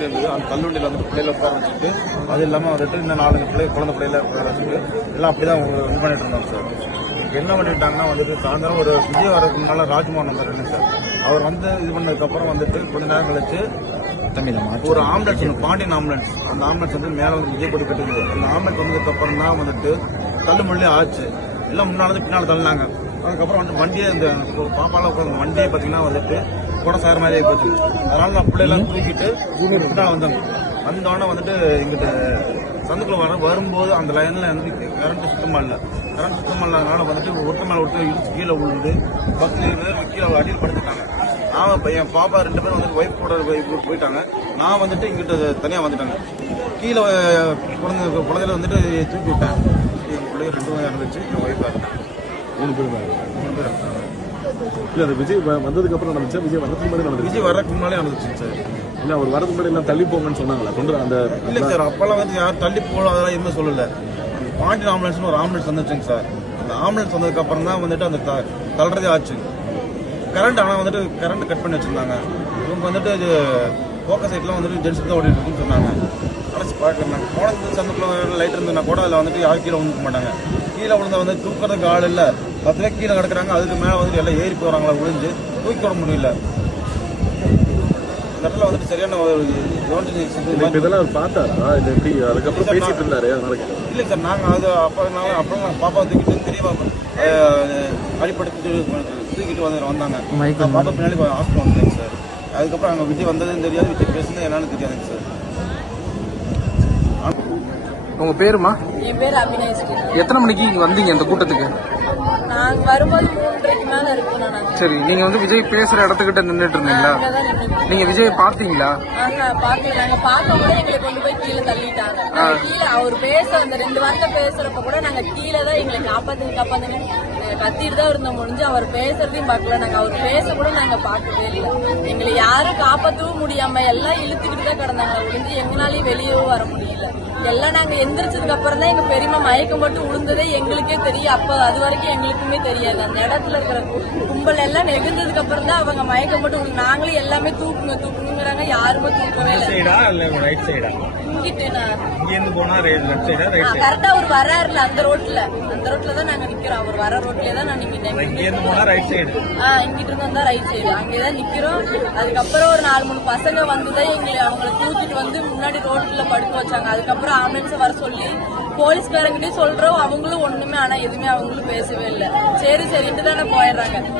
தள்ளுவண்டி இருந்தது. அந்த தள்ளுவண்டியில் வந்து பிள்ளைகளை உட்கார வச்சுட்டு அது இல்லாமல் வந்துட்டு இந்த 4 குழந்தை பிள்ளைகளை உட்கார வச்சுட்டு எல்லாம் அப்படிதான் இது பண்ணிட்டு இருந்தோம் சார். என்ன பண்ணிட்டாங்கன்னா வந்துட்டு சாயந்தரம் ஒரு விஜய் வரதுக்கு முன்னால ராஜ்மோகன் நம்பர் இல்லை சார். அவர் வந்து இது பண்ணதுக்கப்புறம் வந்துட்டு கொஞ்ச நேரம் கழிச்சு ஒரு ஆம்புலன்ஸ் ஒன்று, பாண்டியன் ஆம்புலன்ஸ், அந்த ஆம்புலன்ஸ் வந்து மேலே வந்து விஜய் போட்டு கட்டுது. அந்த ஆம்புலன்ஸ் வந்ததுக்கு அப்புறம் தான் வந்துட்டு தள்ளுமொழி ஆச்சு. எல்லாம் முன்னால வந்து பின்னால் தள்ளினாங்க. அதுக்கப்புறம் வந்து வண்டியே இந்த பாப்பால உட்காந்து வண்டியே பார்த்தீங்கன்னா வந்துட்டு கூட சார மாதிரி போச்சு. அதனால நான் பிள்ளைலாம் தூக்கிட்டு பின்னால் வந்தாங்க. வந்தோடனே வந்துட்டு எங்கிட்ட சந்துக்குள்ள வரும்போது அந்த லைன்ல வந்து கரண்ட் சுத்தமா இல்லை. கரண்ட் சுத்தமா இல்லாதனால வந்துட்டு ஒருத்த மேல ஒருத்தர் இடிச்சு கீழே விழுந்து 10 பேர் கீழே அடியில் படுத்துட்டாங்க. நான் என் பாப்பா 2 பேரும் வந்து ஒய்ஃப் கூட போயிட்டாங்க. நான் வந்துட்டு இங்கிட்ட தனியா வந்துட்டாங்க. கீழே குழந்தையில வந்துட்டு தூக்கி விட்டேன். என் பிள்ளைங்க 2 இறந்துச்சு. என் ஒய்ஃப் இருந்தாங்க. 3 பேர். இல்ல அது விஜய் வந்ததுக்கு அப்புறம் நடந்துச்சு. விஜய் வரதுக்கு முன்னாடி நடந்துச்சு. விஜய் வரதுக்கு முன்னாலே நடந்துச்சு சார். இல்ல அவர் வரதுக்கு முன்னாடி எல்லாம் தள்ளி போங்கன்னு சொன்னாங்களா கொண்டு அந்த? இல்ல சார், அப்பெல்லாம் வந்து யாரும் தள்ளி போகலாம் அதெல்லாம் எதுவுமே சொல்லல. பாண்டியன் ஆம்புலன்ஸ்னு ஒரு ஆம்புலன்ஸ் வந்துச்சுங்க சார். அந்த ஆம்புலன்ஸ் வந்ததுக்கு அப்புறம் தான் வந்துட்டு அந்த தள்ளுறதே ஆச்சு. கரண்ட் ஆனால் வந்துட்டு கரண்ட் கட் பண்ணி வச்சிருந்தாங்க. இவங்க வந்துட்டு இது போக்கஸ் சைட்லாம் வந்துட்டு ஜென்ஸுக்கு தான் ஓடிட்டு இருக்குன்னு சொன்னாங்க. அடைச்சி பார்க்குறாங்க. போனது சந்துக்குள்ள லைட் இருந்ததுன்னா கூட அதில் வந்துட்டு யாரும் கீழே விழுந்துக்க மாட்டாங்க. கீழே விழுந்தா வந்து தூக்கிறதுக்கு ஆள் இல்லை. 10 பேர் கீழே கிடக்குறாங்க. அதுக்கு மேலே வந்துட்டு எல்லாம் ஏறி போகிறாங்களா விழுந்து தூக்கி விட முடியல. இந்த இடத்துல வந்துட்டு சரியான இதெல்லாம் அவர் பார்த்தாரா? இல்லை எப்படி அதுக்கப்புறம் பேசிட்டு இருந்தாரு? இல்லை சார், நாங்கள் அது அப்புறம் பாப்பா தூக்கிட்டு தெரியவா அடிப்படுத்திட்டு தூக்கிட்டு வந்தாங்க. பாப்பா பின்னாடி ஹாஸ்பிட்டல் வந்தேங்க சார். அதுக்கப்புறம் அங்கே விஜய் வந்ததுன்னு தெரியாது, விஜய் பேசுனது என்னன்னு தெரியாதுங்க சார். உங்க பேருமா? என் பேர் அபினேஷ். எத்தனை மணிக்கு வந்தீங்க இந்த கூட்டத்துக்கு? நாங்க வரும்போது 3:30 மேல இருக்கும். சரி, நீங்க வந்து விஜய் பேசுற இடத்துக்கிட்ட நின்றுட்டு இருந்தீங்களா? நீங்க விஜய் பாத்தீங்களா? பாக்கல. நாங்க பார்க்கும்போது எங்களை கொண்டு போய் கீழே தள்ளிட்டாங்க. கீழே அவர் அந்த 2 வார்த்தை பேசுறப்ப கூட நாங்க கீழே தான் எங்களை காப்பாத்துங்க கத்திட்டு தான் இருந்தோம். முடிஞ்சு அவர் பேசுறதையும் பார்க்கல. நாங்க அவர் பேச கூட நாங்க பார்க்கவே இல்லை. எங்களை யாரும் காப்பாற்றவும் முடியாம எல்லாம் இழுத்துக்கிட்டு தான் கிடந்தாங்க. முடிஞ்சு எங்களாலையும் வெளியவும் வர முடியல. எல்லாம் நாங்க எந்திரிச்சதுக்கு அப்புறம் தான் எங்க பெரியமா மயக்கம் மட்டும் விழுந்ததே எங்களுக்கே தெரியும். அப்ப அது வரைக்கும் எங்களுக்குமே தெரியாது. அந்த இடத்துல இருக்கிற கும்பல் எல்லாம் நெகிழ்ந்ததுக்கு அப்புறம் தான் அவங்க மயக்கம் மட்டும் நாங்களும் எல்லாமே தூக்குங்கிறாங்க. யாருமே தூக்கவே இல்லை. கரெக்டா அவர் வர்றாருல அந்த ரோட்ல தான் நாங்க நிக்கிறோம். அவர் வர ரோட்லயே தான் நான் இங்கிட்டு இருந்து வந்தா ரைட் சைடு அங்கேதான் நிக்கிறோம். அதுக்கப்புறம் ஒரு 4-3 பசங்க வந்துதான் அவங்களை தூக்கிட்டு வந்து முன்னாடி ரோட்ல படுக்க வச்சாங்க. அதுக்கப்புறம் ஆம்புலன்ஸ் வர சொல்லி போலீஸ்காரங்கிட்டயும் சொல்றோம். அவங்களும் ஒண்ணுமே ஆனா எதுவுமே அவங்களும் பேசவே இல்லை. சரின்ட்டு தானே போயிடுறாங்க.